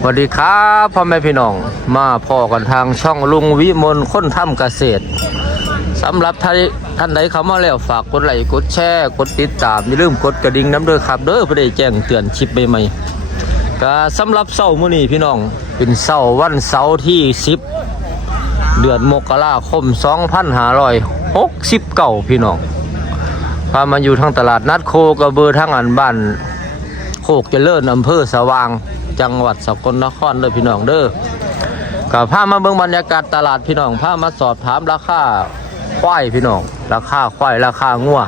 สวัสดีครับพ่อแม่พี่น้องมาพ่อกันทางช่องลุงวิมลค้นถ้ำเกษตรสำหรับท่านท่านใดเข้ามาแล้วฝากกดไลค์กดแชร์กดติดตามอย่าลืมกดกระดิ่งน้ำเด้อครับเด้อเพื่อได้แจ้งเตือนคลิปใหม่ๆก็สำหรับเสาร์มื้อนี้พี่น้องเป็นเสาร์วันเสาร์ที่ 10 เดือนมกราคม 2569 พี่น้องพามาอยู่ทางตลาดนัดโคกระเบือทางอันบ้านโคกเจริญอำเภอสว่าง จังหวัดสกลนครเด้อพี่น้องเด้อกับพามาเบิ่งบรรยากาศตลาดพี่น้องพามาสอบถามราคาควายพี่น้อง ราคาควายราคางัว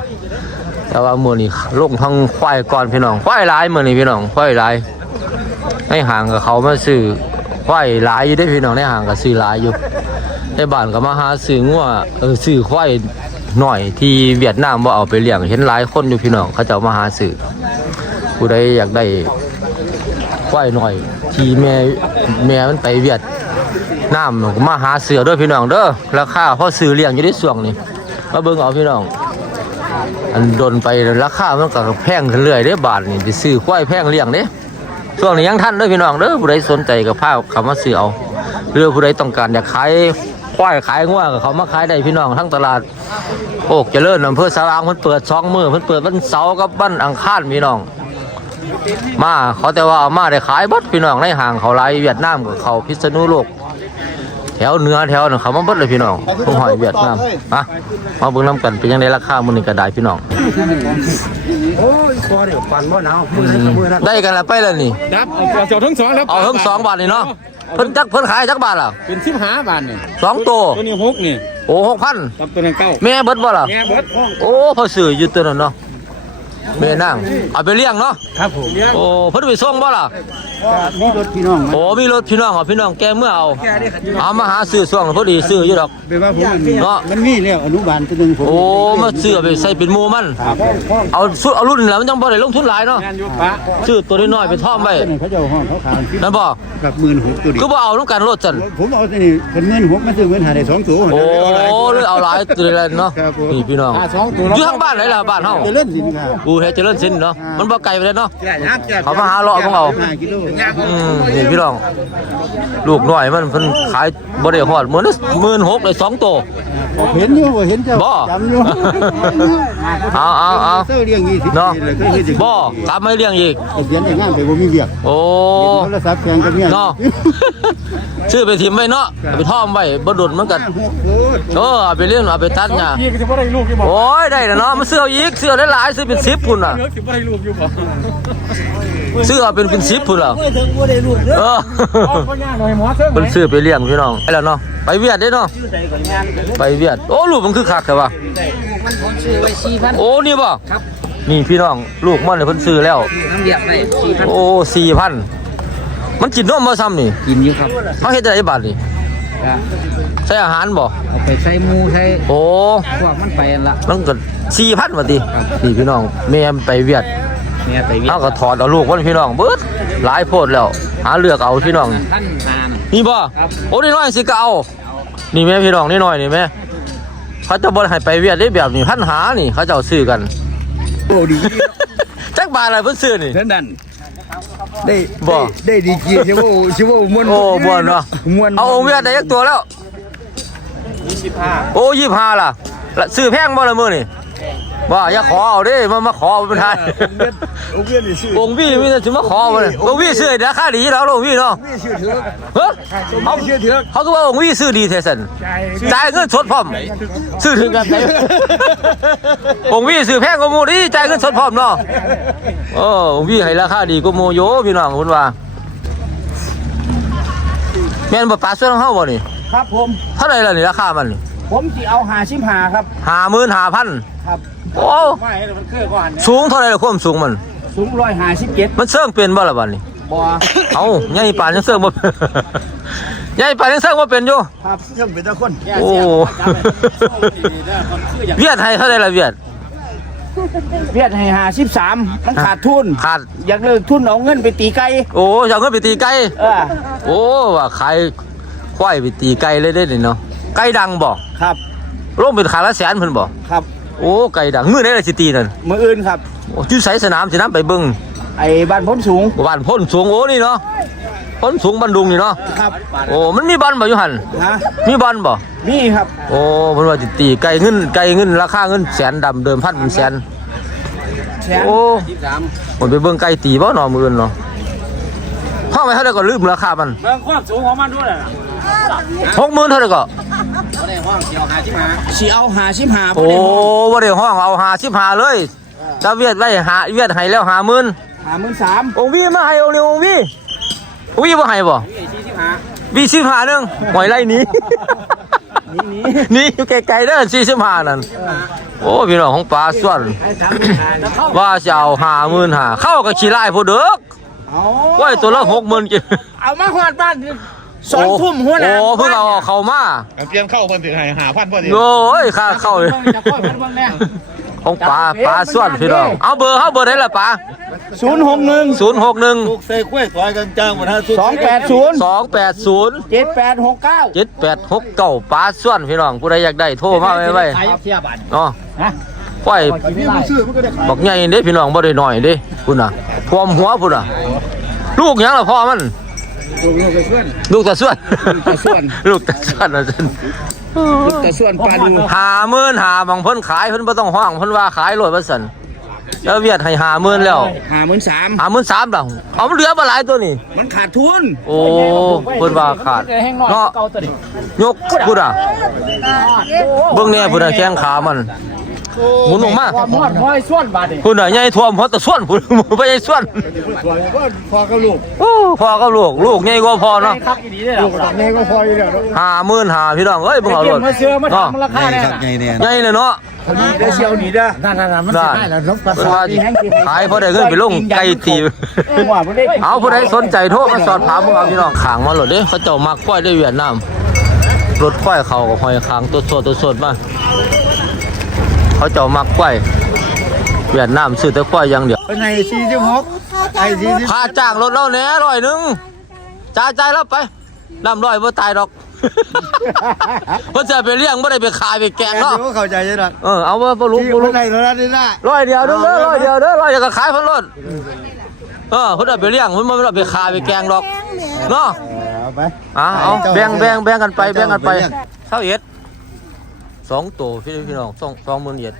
แต่ว่ามือนี้ลงทั้งควายก่อนพี่น้องควายหลายมือนี้พี่น้องควายหลายในห่างกับเขามาซื้อควายหลายอยู่ได้พี่น้องในห่างก็ซื้อหลายอยู่ในบ้านก็มาหาซื้องัวเออซื้อควายหน่อยที่เวียดนามบ่เอาไปเลี้ยงเห็นหลายคนอยู่พี่น้องเขาจะมาหาซื้อผู้ใดอยากได้ ควายหน่อย ที่แม่แม่มันไปเวียดน้ำก็มาหาเสือด้วยพี่น้องเด้อราคาพ่อซื้อเลี้ยงอยู่ได้ส่วงนี่มาเบิ่งเอาพี่น้อง อันโดนไปราคามันก็แพงขึ้นเรื่อยเด้บาทนี่ไปซื้อควายแพงเลี้ยงเด้ช่วงนี้ยังทันด้อพี่น้องเด้อผู้ใดสนใจกับผ้าเขามาซื้อเอาหรือผู้ใดต้องการอยากขายควายขายงัวก็เขามาขายได้พี่น้องทั้งตลาดโอกเจริญอำเภอสารางเพิ่นเปิดสองมือเพิ่นเปิดวันเสาร์กับวันอังคารพี่น้อง มาเขาแต่ว่าเอามาได้ขายเบัดพี่น้องในห้างเขาหลายเวียดนามกับเขาพิษณุโลกแถวเหนือแถวนั้นเขามาเบิดเลยพี่น้องพวกหอยเวียดนามมามาเบิ่งน้ำกันเป็นยังไงราคามื้อนี้ก็ได้พี่น้องโอ้ยพอเดี๋ยวปันบ่หนาวมือนั้นกับมือนั้นได้กันแล้วไปแล้วนี่ครับเอาเจ้าทั้งสองแล้วเอาทั้งสองบาทนี่เนาะเพิ่นจักเพิ่นขายจักบาทล่ะเป็นสิบห้าบาทนี่สองตัวตัวนี้หกนี่โอ้หกพันกับตัวนั้นเก้าแม่เบิดบ่ล่ะแง่เบิดห้องโอ้พอซื้ออยู่ตัวนั้นเนาะ แม่นางเอาไปเลี้ยงเนาะครับผมโอ้เพิ่นไปส่งบ่ล่ะมีรถพี่น้องโอ้มีรถพี่น้องเหรอพี่น้องแกเมื่อเอาเอามาหาซื้อส่วงพอดีซื้ออยู่ดอกเป็นว่าผมมันเนาะมันมีแล้วอนุบาลตัวหนึงผมโอ้มาซื้อเอาไปใส่เป็นหมูมันครับเอาสุดเอารุ่นนี่แหล้วมันจังบ่ได้ลงทุนหลายเนาะงานอยุปะซื้อตัวน้อยๆไปท่อมไว้ตัวนี้เขาจะเอาห้องเขาขายที่นั่นบ่กับหมื่นหกตัวเดีก็ยวบ่เอาต้องการรถจันผมเอาตัวนี้เป็นหมื่นหกมาซื้อเงินหาได้สองตัวโอ้เลยเอาหลายตัวเลยเนาะครับผมนี่พี่น้องอ่าสองตัวอยู่ทางบ้านไหนล่ะบ้านเฮาจะเล่นสินค้ากูเฮ็ดเจริญสินเนาะมันบ่ไกลไปเลยเนาะแก่ยักษ์แก่เขามาหาเลาะของเราห้ากิโลอืมนี่พี่น้อง ลูกน้อยมันเพิ่นขายบ่ได้ฮอดมื้อละ16,000เลยสองตัวเห็นอยู่เห็นเจ้าบ่จำอยู่เอาเอาเอาเสื้อเลี้ยงยี่สิบเนาะปีเลยเคยเห็นบ่กลับมาเลี้ยงอีกเขียนอย่างงั้นไปบ่มีเบียกโอ้โทรศัพท์แข่งกับเมียเนาะชื่อไปทิมไว้เนาะเอาไปท่อมไว้บ่ดุนมันก็หกโคตรเออเอาไปเลี้ยงเอาไปตัดหญ้าพี่ก็จะไม่ได้ลูกอยู่บ่โอ้ยได้แล้วเนาะมันซื้อเอาอีกซื้อได้หลายซื้อเป็น10พุ่นน่ะเนื้อสิไม่ได้ลูกอยู่บ่ซื้อเอาเป็นเป็น10พุ่นล่ะเออเอาพ่อย่าหน่อยหมอเถิงเพิ่นซื้อไปเลี้ยงพี่น้องไปแล้วเนาะไปเวียดเด้เนาะไปเวียดโอ้ลูกมันคือคักแท้ว่ะโอ้นี่บ่นี่พี่น้องลูกมันเนี่ยเพิ่นซื้อแล้วน้ำเดียบไปสี่พันโอ้4,000มันกินนมบ่ซ้ำนี่กินอยู่ครับเขาเฮ็ดได้บาดนี่ใส่อาหารบ่เอาไปใส่มูใส่โอ้พวกมันไปละมันก็ สี่พันบาทดินี่พี่น้องแม่ไปเวียดเนี่ยไปเวียเอาก็ถอดเอาลูกวันพี่น้องเบิดหลายโพดแล้ว หาเลือกเอาพี่น้องท่านนานนี่บ่โอ้นี่น้อยสิก็เอานี่แม่พี่น้องนี่น้อยนี่แม่เขาจะบ่ให้ไปเวียดได้แบบนี้พันหานี่ เขาจะเอาซื้อกันโอ้ดีจักบาทอะไรเพิ่นซื้อนี่เท่านั้นได้บ่ได้ดีเกียร์ใช่ป่ใช่ป่มวนโอ้บ่นเนาะมวนเอาองค์เวียดได้ยักตัวแล้วโอ้ยี่ห้าล่ะละซื้อแพงบ่ละมื้อนี่ บ่อย่าขอเอาเด้มามาขอเอาเป็นไทยองค์เวียนนี่ชื่อองค์พี่มีแต่สิมาขอบ่เลยองค์พี่ซื้อราคาดีแล้วองค์พี่เนาะนี่ชื่อเถือกเฮ้ยเขาชื่อเถือกเขาก็ว่าองค์วีซื้อดีเทสันจ่ายเงินสดพร้อมซื้อถึงกันไหนองค์วีซื้อแพงกว่าหมูดีจ่ายเงินสดพร้อมเนาะโอ้องค์วีให้ราคาดีกว่าหมูโยพี่น้องคุณว่าแม่นบ่ปลาส่วนของเฮาบ่นี่ครับผมเท่าไหร่ล่ะนี่ราคามัน ผมสิเอาหาชิมหาครับ ห้าหมื่นห้าพันครับโอ้ไม่มันคือก่อนเนี่ยสูงเท่าไหร่ล่ะความสูงมัน สูงร้อยหาสิบเจ็ดมันเสื่องเป็นบ่ล่ะบัดนี้ บ่เอ้าใหญ่ปานยังเสื่องบ่ ใหญ่ปานยังเสื่องบ่เป็นอยู่ ครับเรื่องเป็นตะคนโอ้เวียดให้เท่าไหร่ล่ะเวียด เวียดให้หาสิบสามมันขาดทุนขาด อยากเลิกทุนเอาเงินไปตีไก่โอ้อยากเงินไปตีไก่ เออโอ้ว่าขายควายไปตีไก่เลยได้นี่เนาะ ไก่ดังบ่ ครับลงเป็นขาละแสนเพิ่นบ่ครับโอ้ไก่ดังมื้อไหนล่ะสิตีนั่นมืออื่นครับโอ้จุดใสสนามสิน้ำไปเบิ่งอไอ้บ้านพ้นสูงบ้านพ้นสูงโอ้นี่เนาะพ้นสูงบันดุงนี่เนาะครับโอ้มันมีบอลบ่อยู่หั่นฮะมีบอลบ่นี่ครับ โอ้เพิ่นว่าสิตีไก่เงินไก่เงินราคาเงินแสนดำเดิมพันเป็นแสนแชร์โอ้ผมไปเบิ่งไก่ตีบ่หนอมืออื่นเนาะห้องไว้เท่าไหร่ก็ลืมราคามันเบิ่งความสูงของมันด้วยน่ะ หกหมื่นเท่าไหร่ก็สีเอาหาชิมหาโอ้บ่ได้ห้องเอาหาสิบหาเลยถ้าเวียดไว้หาเวียดให้แล้วหาหมื่นหาหมื่นสามองค์วีมาให้องค์นี้องค์วีองค์วีบ่ให้บ่วีสิบหาหนึงหอยไล่หนี้นี่นี่นี่อยู่ไกลๆเด้อสี่สิบห้านั่นโอ้พี่น้องของปลาส่วนไอ้สามหมื่นห้าว่าจะเอาห้าหมื่นห้าเข้ากับขี้ไล่ผู้เด็กเอาไว้ตัวละหกหมื่นกินเอามาหอดบ้าน สองทุ่มหัวหน้าโอ้เพิ่งเอาเข้ามาเปลี่ยนเข้าเพิ่นสิให้หาพันพอดีโอ้ยค่าเข้าเลยจะค่อยมันบ้างแน่ของปลาปลาส่วนพี่น้องเอาเบอร์เขาเบอร์ไหนล่ะปลาศูนย์หกหนึ่งศูนย์หกหนึ่งลูกใส่กล้วยซอยกันจ้างบ่ทันสุดสองแปดศูนย์สองแปดศูนย์เจ็ดแปดหกเก้าเจ็ดแปดหกเก้าปลาส่วนพี่น้องผู้ใดอยากได้โทรมาไว้ไว้ขายเทียบอันเนาะปล่อยพี่มันซื้อมันก็ได้ขายบอกใหญ่เด้พี่น้องบ่ได้น้อยเด้พุ่นน่ะพวมหัวพุ่นน่ะ ลูกหยังล่ะพ่อมัน ลูกลูกไปเพื่อนลูกตาส่วน ลูกตาส่วน ลูกตาส่วนนะซั่นลูกแต่ส่วนปลาดูหาหมื่นหาบางเพิ่นขายเพิ่นบ่ต้องห้องเพิ่นว่าขายรวยว่าซั่นแล้วเวียดให้หาหมื่นแล้วหาหมื่นสามหาหมื่นสามดังเอามันเหลือบ่หลายตัวนี่ มันขาดทุน โอ้เพิ่นว่าขาดเนาะยกพุ่นอะเบิ่งแน่พุ่นน่ะแข้งขามัน หมุนออกมาความฮอดห้อยส่วนบาดนี่พุ่นน่ะใหญ่ท่วมหัวตะส่วนพุ่นบ่ใหญ่ส่วนพอกับลูกโอ้พ่อกับลูกลูกใหญ่กว่าพ่อเนาะคักอีหลีได้ล่ะลูกกับแม่ก็พออยู่แล้วเนาะห้าหมื่นหาพี่น้องเอ้ยเบิ่งเอาเกี่รยถมาเสือมาเนาะทำราคาแน่น่ะใหญ่เลยเนาะนี่ได้เชียวนี่เด้อนั่นๆๆมันได้สิได้แล้วนกกระเพิ่นสอบว่าขายพอได้เงินไปลงไก่ตีว่ามันได้เอาผู้ใดสนใจโทรมาสอบถามมึงเอาพี่น้องขางมาโหลดเด้เขาเจ้ามักควายได้เวียดนามรถควายเขากับหอยขางตัวสดตัวสดมา เขาเจ้ามักควายเวียดนามซื้อแต่ควายอย่างเดียวเป็นไงสี่สิบหกไอ้สี่สิบค่าจ้างรถเราแหน่ร้อยหนึงจ่ายจ่ายแล้วไปนำร้อยบ่ตายดอกเพิ่นจะไปเลี้ยงบ่ได้ไปขายไปแกงเนาะเข้าใจยังไงเออเอาว่าบ่รู้ที่บ่ครู้นไหนเราได้ละร้อยเดียวเด้อเด้อร้อยเดียวเด้อร้อยเดียวก็ขายเพิ่นรถเออเพิ่นเอาไปเลี้ยงเพิ่นบ่ได้ไปขายไปแกงดอกเนาะเอาไปอะเอาแบ่งแบ่งแบ่งกันไปแบ่งกันไปเท่าเอ็ด สองตัวพี่พี่น้องสองสองหมื่นเอ็ด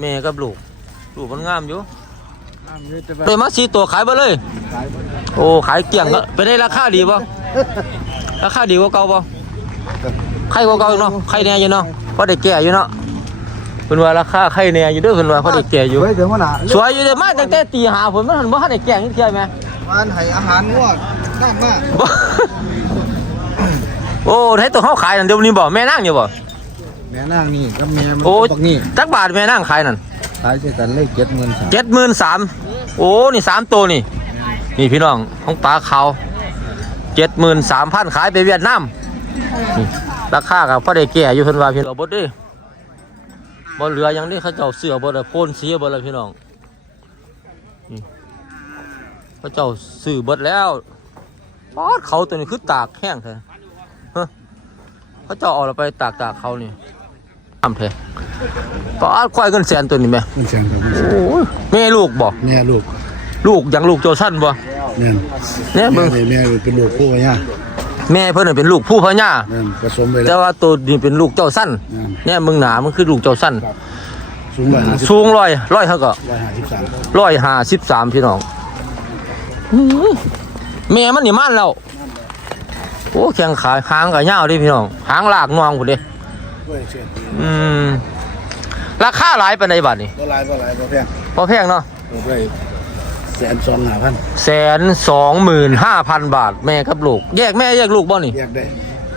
แม่กับลูก ลูกมันงามอยู่เต็มมาสี่ตัวขายไปเลย โอ้ขายเกลี่ยงก็ไปได้ราคาดีป่ราคาดีกว่าเก่าป่ใครกว่าเก่าอีกเนาะใครแน่อยู่เนาะเพราะได้แก่อยู่เนาะเพิ่นว่าราคาใครแน่อยู่เด้อเพิ่นว่าเพราะได้แก่อยู่เฮ้ยเดี๋ยวมันหนาสวยอยู่เด้อมาตั้งแต่ตีหาผมมันหันบ่ทันได้แก่ยังเที่ยไหมมันให้อาหารง่วงน้ำมากบ่โอ้ให้ตัวเขาขายนั่นเดี๋ยวนี้บ่แม่นางอยู่บ่ แม่นางนี่กับแม่มันโอ้บักนี่จักบาทแม่นางขายนั่นขายใช้กันเลขเจ็ดหมื่นสามเจ็ดหมื่นสามโอ้นี่สามตัวนี่ นี่พี่น้องของปลาเขาเจ็ดหมื่นสามพันขายไปเวียดนามนี่ราคากับพ่อได้แก่อยู่เพิ่นว่าพี่น้องบดเดิบ่เหลือหยังนี่เขาเจ้าเสือบ่ได้โพนเสียบ่ละพี่น้องนี่เขาเจ้าซื้อเบิดแล้วปอดเขาตัวนี้คือตากแห้งแท้ฮะเขาเจ้าเอาเราไปตากตากเขานี่ ทำแท้ปอดควายเงินแสนตัวนี้แม่มันเสียงกับมันโอ้ยแม่ลูกบ่แม่ลูกลูกอย่างลูกโจสั้นบ่เนี่ยเนี่ยแม่เบิ่งแม่เป็นลูกผู้ว่าย่าแม่เพิ่นนะเป็นลูกผู้พญาเนี่ยผสมไปแต่แล้ว ว่าตัวนี้เป็นลูกเจ้าสั้นเนี่ยมึงหนามันคือลูกเจ้าสั้น สูงร้อยห้าสิบสูงร้อยร้อยเท่ากับร้อยห้าสิบสามร้อยห้าสิบสามพี่น้องอื้อแม่มันนี่มันแล้วโอ้แข้งขาหางกับยาวเดิพี่น้องหางลากงวงพุ่นเด้ด้วยเช่นอืมราคาหลายปานใดบัดนี่ก็หลายก็หลายก็แพงพอแพงเนาะลงไปแสนสองห้าพันแสนสองหมื่นห้าพันบาทแม่กับลูก แยกแม่แยกลูกบ่นี่แยกได้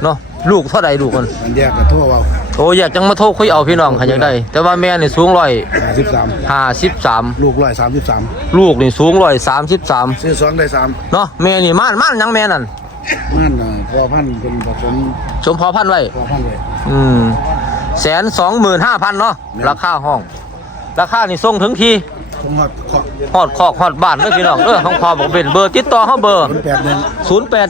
เนาะลูกเท่าใดลูกมันมันแยกกันทั่วเอาโอ้อยากจังมาโทรคุยเอาพี่น้องค่ะอยากได้ แต่ว่าแม่นี่สูงร้อยห้าสิบสามห้าสิบสามลูกร้อยสามสิบสามลูกนี่สูงร้อยสามสิบสามซื้อสองได้สามเนาะแม่นี่ม่านม่านยังแม่นั่นนั่นน่ะพอพันเป็นผสมสมพอพันไว้พอพันเลย อืมแสนสองหมื่นห้าพันเนาะราคาห้อง ราคานี่ส่งถึงทีคงหอดขอบฮอดคอกฮอดบ้านเด้อพี่น้องเด้อของพอบอกเป็นเบอร์ติดต่อเขาเบอร์ศูนย์แปดหนึ่งศูนย์แปด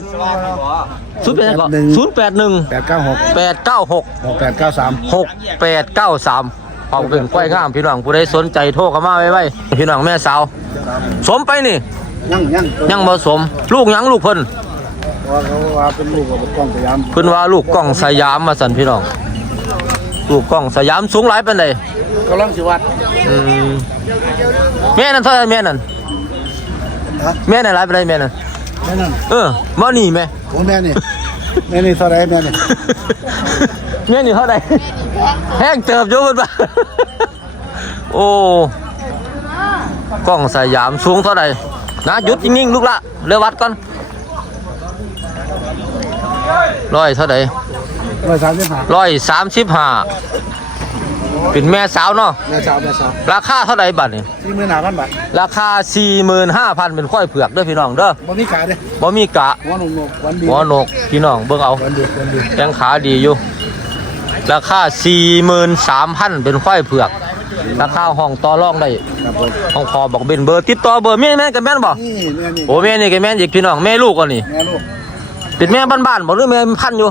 ศูนย์แปดศูนย์แปดหนึ่งแปดเก้าหกแปดเก้าหกหกแปดเก้าสามหกแปดเก้าสามเขาเป็นกล้วยงามพี่น้องผู้ใดสนใจโทรเข้ามาไว้ไว้พี่น้องแม่สาว สมไปนี่ยังยังยังบ่สม ลูกหยังลูกเพิ่น ว่าเขาว่าเป็นลูกกับกล้องพยายามเพิ่นว่าลูกกล้องสยามมาสั่นพี่น้องลูกกล้องสยามสูงหลายปานใดกำลังสิวัดอืมแม่นั่นเท่าไหร่แม่นั่นแม่นั่นหลายปานใดแม่นั่นแม่นั่นเออบ่นี่แม่โอ้แม่นี่แม่นี่เท่าไรแม่นี่แม่นี่เท่าไหร่แห้งเติบอยู่เพิ่นว่าโอ้กล้องสยามสูงเท่าไหร่นะหยุดนิ่งๆลูกละเรือวัดก่อน ร้อยเท่าไหร่ร้อยสามสิบห้าร้อยสามสิบห้าเป็นแม่สาวเนาะแม่สาวแม่สาวราคาเท่าไหร่บัดนี่สี่หมื่นห้าพันบาทราคาสี่หมื่นห้าพันเป็นควายเผือกเด้อพี่น้องเด้อบ่มีขายเด้บ่มีกะหัวหนุ่มๆวันดีหัวนกพี่น้องเบิ่งเอาวันดีวันดีแข้งขาดีอยู่ ราคาสี่หมื่นสามพันเป็นควายเผือก ราคาห้องต่อรองได้ครับผมห้องคอบอกเป็นเบอร์ติดต่อเบอร์แม่แม่นกับแม่นบ่นี่แม่นี่โอ้แม่นี่กับแม่นอีกพี่น้องแม่ลูกก่อนนี่แม่ลูก เป็นแม่บ้านๆบ่หรือแม่พันธุ์อยู่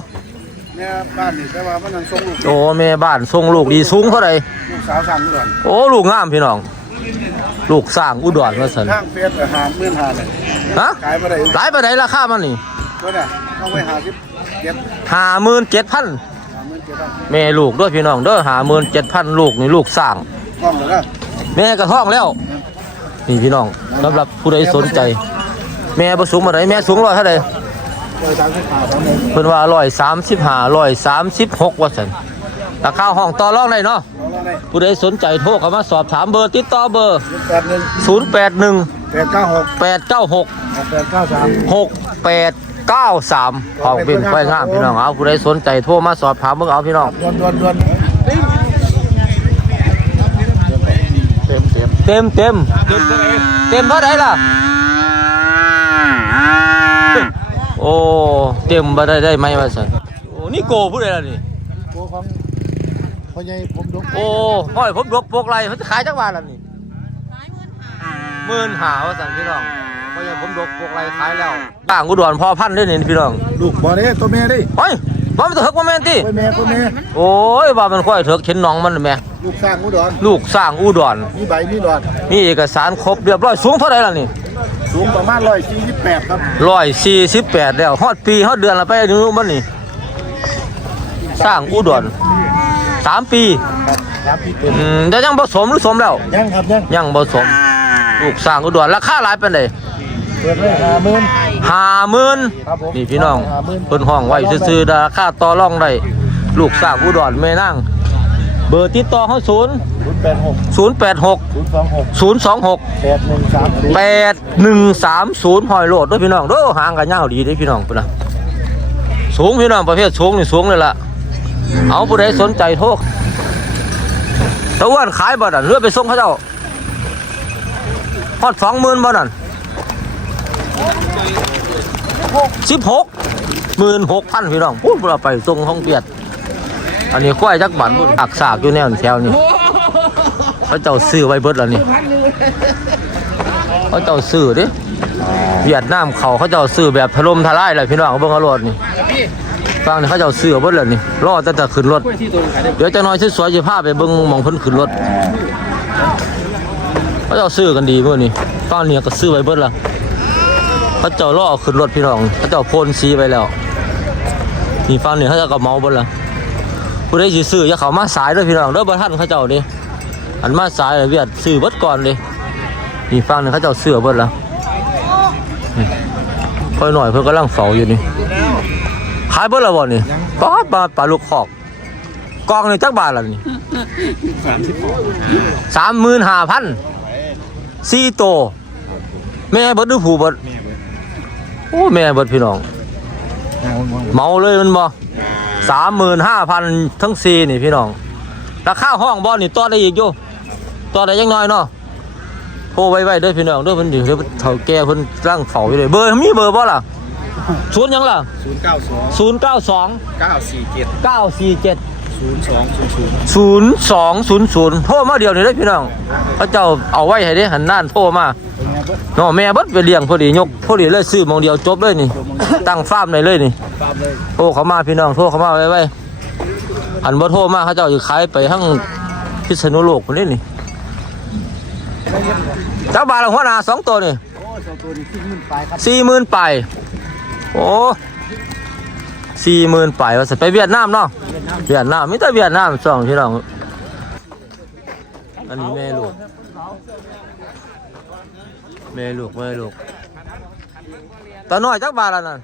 แม่บ้านนี่แต่ว่ามันยังส่งลูกโอ้แม่บ้านส่งลูกดีสูงเท่าไหร่ลูกสาวสั่งก่อนโอ้ลูกงามพี่น้อง ลูกสร้างอุดรว่าซั่นทางเฟซหาหมื่นห้าเลยฮะขายมาได้หลายไปไหนราคามันนี่ตัวเนี่ยต้องไปหาสิบเจ็ดห้าหมื่นเจ็ดพันหาหมื่นเจ็ดพันแม่ลูกด้วยพี่น้องเด้อห้าหมื่นเจ็ดพันลูกนี่ลูกสร้าง กล้องเลยนะแม่กระท้องแล้ว นี่พี่น้องสำหรับผู้ใดสนใจ แม่ประสูงมาไหนแม่สูงร้อยเท่าไหร่ร้ อยสามสิบห้าสามหมื่นเพิ่นว่าร้อยสามสิบห้าร้อยสามสิบหกว่าสันราคาห้องต่อรองได้เนาะเราเราได้ผู้ใดสนใจโทรเข้ามาสอบถามเบอร์ติดต่อเบอร์แปดหนึ่งศูนย์แปดหนึ่งแปดเก้าหกแปดเก้าหกแปดเก้าสามหกแปดเก้าสามของเป็นไฟงามพี่น้องเอาผู้ใดสนใจโทรมาสอบถามเบิ่งเอาพี่น้องดวนดวนดวนเต็มเต็มเต็มเต็มเต็มเท่าไหร่ล่ะ โอ้เต็มบ่ได้ได้ไหมว่าซั่นโอ้นี่โกผู้ใดล่ะนี่โอ้ของพ่อใหญ่ผมดุโอ้ห้อยผมดกปกไรเขาจะขายจักบาทล่ะนี่หมื่นหาว่าสั่งพี่น้องเพราะอย่างผมดกปกไรขายแล้วต่างอุดรพอพันธุ์ด้วยนี่พี่น้องลูกบ่ได้ตัวแม่ดิเฮ้ยว่ามันจะเถิกว่าแม่นติพ่อแม่พ่อแม่โอ้ยว่ามันค่อยเถิกเข็นน้องมันแหม่ลูกสร้างอุดรลูกสร้างอุดรมีใบมีหลอดมีเอกสารครบเรียบร้อยสูงเท่าไหร่ล่ะนี่ สูงประมาณร้อยสี่สิบแปดครับร้อยสี่สิบแปดแล้วฮอดปีฮอดเดือนละไปดูมันนี่สร้างอุดรสามปีครับพี่เต็มอืมแต่ยังผสมหรือสมแล้ว ยังครับยังยังผสมลูกสร้างอุดรราคาหลายเป็นไดเปิดไว้ห้าหมื่น ห้าหมื่นครับผมนี่พี่น้องห้าหมื่นเพิ่นห้องไว้ซื้อๆราคาต่อรองได้ลูกสร้างอุดรแม่นั่ง เบอร์ติดต่อเขาศูนย์ศูนย์แปดหกศูนย์แปดหกศูนย์สองหกศูนย์สองหกแปดหนึ่งสามศูนย์แปดหนึ่งสามศูนย์หอยโหลดด้วยพี่น้องเด้อหางกันยาวดีเด้พี่น้องพุ่นนะสูงพี่น้องประเภทสูงนี่สูงเลยล่ะ เอาผู้ใดสนใจโทรตะวันขายบ่นั่นเรือไปส่งเขาเจ้าฮอดสองหมื่นบ่นั่นสิบหกหมื่นหกพันพี่น้องพูดเราไปส่งห้องเปียด อันนี้ควายจักบันพุ่นอักษากอยู่แนวนี้แถวนี้เขาเจ้าซื้อไว้เบิดแล้วนี่เขาเจ้าซื้อเดิเวียดนามเขาเขาเจ้าซื้อแบบถล่มทลายเลยพี่น้องเบิ่งเอารถนี่ฟังนี่เขาเจ้าซื้อเบิดแล้วนี่รอแต่จะขึ้นรถเดี๋ยวจะน้อยสวยๆจะพาไปเบิ่งหมองเพิ่นขึ้นรถเขาเจ้าซื้อกันดีมื้อนี้ฟังนี่ก็ซื้อไว้เบิดแล้วเขาเจ้ารอขึ้นรถพี่น้องเขาเจ้าพ่นสีไว้แล้วนี่ฟังนี่เขาเจ้าก็เมาเบิดแล้ว ผู้ใดสิซื้ออย่าเข้ามาสายเด้อพี่น้องเด้อบ่ทันเขาเจ้าเด้อันมาสายแล้วเวียดซื้อเบิดก่อนเด้นี่ฟังนี่เขาเจ้าซื้อเบิดแล้วนี่ค่อยหน่อยเพิ่นกำลังเฝ้าอยู่นี่ขายเบิดแล้วบ่นี่ปาดปาดปลาลูกคอกกองนี่จักบาทล่ะนี่35,000สี่โตวแม่เบิดหรือผู้เบิดโอ้แม่เบิดพี่น้องเมาเลยมันบ่ สามหมื่นห้าพันทั้งสี่นี่พี่น้องราคาห้องบ่นี่ต่อได้อีกอยู่ต่อได้ยังน้อยเนาะโทรไว้ไว้เด้อพี่น้องเด้อเพิ่นดิเด้อเฒ่าแก่เพิ่นร่างเฝ้าอยู่เลยเบอร์มีเบอร์บ่ล่ะศูนย์หยังล่ะศูนย์เก้าสองศูนย์เก้าสองเก้าสี่เจ็ดเก้าสี่เจ็ดศูนย์สองศูนย์ศูนย์ศูนย์สองศูนย์ศูนย์โทรมาเดียวนี่เด้อพี่น้องเขาเจ้าเอาไว้ให้เด้หันหน้าโทรมา เป็นไงบ้างเนาะแม่เบิดไปเลี้ยงพอดียกพอดีเลยซื้อหมองเดียวจบเลยนี่ ตั้งฟาร์มได้เลยนี่ตามเลยโทรเขามาพี่น้องโทรเขามาไว้ไว้อันบ่โทรมาเขาเจ้าจะขายไปทั้งพิษณุโลกคนนี้นี่เจ้าบาทละหัวหน้าสองตัวนี่โอ้สองตัวนี้สี่หมื่นปลายครับสี่หมื่นไปโอ้สี่หมื่นไปว่าสิไปเวียดนามเนาะเวียดนามมิแต่เวียดนามสองพี่น้องอันนี้แม่ลูก แม่ลูกแม่ลูกตาน้อยจักบาทละนั่น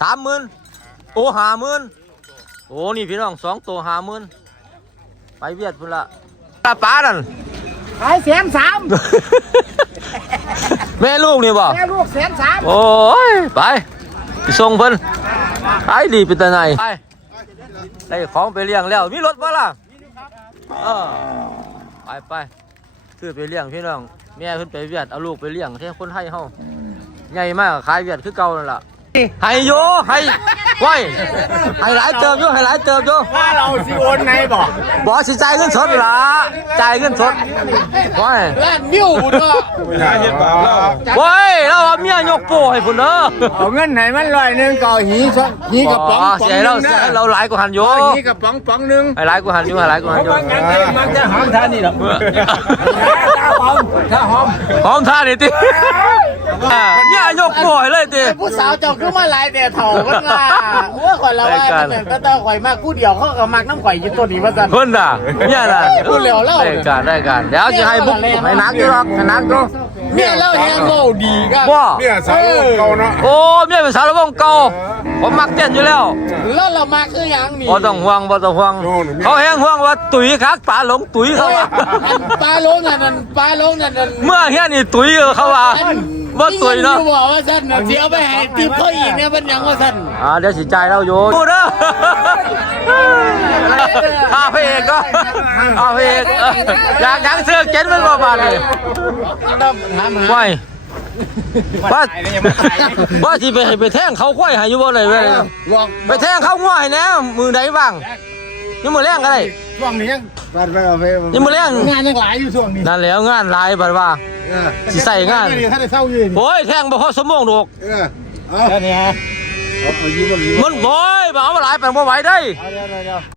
สามหมื่นโอ้ห้าหมื่นโอ้นี่พี่น้องสองตัวห้าหมื่นไปเวียดพุ่นละตาป้านั่นขายแสนสามแม่ลูกนี่บ่แม่ลูกแสนสามโอ้ยไปไปส่งเพิ่นขายดีเป็นตาไหนไปได้ของไปเลี้ยงแล้วมีรถบ่ล่ะเออไปไป ซื้อไปเลี้ยงพี่น้องแม่เพิ่นไปเวียดเอาลูกไปเลี้ยงที่คนไทยเฮาใหญ่มากขายเวียดคือเก่านั่นล่ะให้โยให้ไว้ให้หลายเติบอยู่ให้หลายเติบอยู่ถ้าเราสิโอนในบอกบ่สิจ่ายเงินสดล่ะจ่ายเงินสดไว้ล้านนิ้วบุญเนาะอย่าเฮ็ดบาปแล้วไว้แล้วเอาเมียยกโป้ให้พุ่นเด้อเอาเงินไหนมันลอยหนึงก็หีซะหีกระป๋องอ๋อป๋องเสียให้เราหนึ่งเสียให้เราหลายกว่าหันโยเอาหีกระป๋องป๋องหนึงให้หลายกว่าหันอยู่ให้หลายกว่าหันอยู่มันจะหอมท่านี่หรอถ้าหอมถ้าหอมพร้อมท่าดิติ อ่าเนี่ยยกบ่อยเลยติ ผู้สาวเจ้าคือมาหลายแต่เถ่ามันว่าเมื่อก่อนเราว่าแต่ก็ต้องข่อยมากผู้เดียวเขาก็มักน้ำข่อยอยู่ตัวนี้ว่าซั่น เพิ่นน่ะเนี่ยน่ะพูดเร็วเล่า ได้การได้การเดี๋ยวสิให้บุกให้นักอยู่หรอกให้นักอยู่เมียเล่าแฮงโง่ดีครับว่าเนี่ยสาวเก่าเนาะโอ้เมียเป็นสารวงเก่าผมมักเต้นอยู่แล้วแล้วเรามาคือหยังนี่บ่ต้องห่วงบ่ต้องห่วงเขาแฮงห่วงว่าตุ๋ยคักปลาหลงตุ๋ยเขาว่าปลาลงนั่นนั่นปลาลงนั่นนั่นเมื่อเฮียนี่ตุ๋ยเขาว่า บ่ตุ๋ยเนาะอยู่บอกว่าซั่นน่ะสิเอาไปให้ติบเขาอีกเนี่ยมันหยังว่าซั่นอ่าเดี๋ยวสิจ่ายเราอยู่ดูเด้ออาพระเอกก็อาพระเอกเอออยากยังเสือกเจ็ดมันบ่บาทเลยต้องถามหาไว้ว่าว่าที่ไปให้ไปแท่งเขาควายให้อยู่บ่เลยเว้ยไปแท่งเขาง่วยแหน่มือใดบ้างนี่มือแรงก็ได้ช่วงนี้ยังบ้านไปเอาไปนี่มือแรงงานยังหลายอยู่ช่วงนี้นั่นแล้วงานหลายบัดว่า สิใส่งานถ้าได้เศร้าอยู่นี่โอ้ยแท่งบ่พอสมองดอกเออเอาแค่นี้ฮะเอาเอายิ้มมันมันโอ้ยบ่เอามาหลายไปบ่ไหวได้เดี๋ยวเดี๋ยว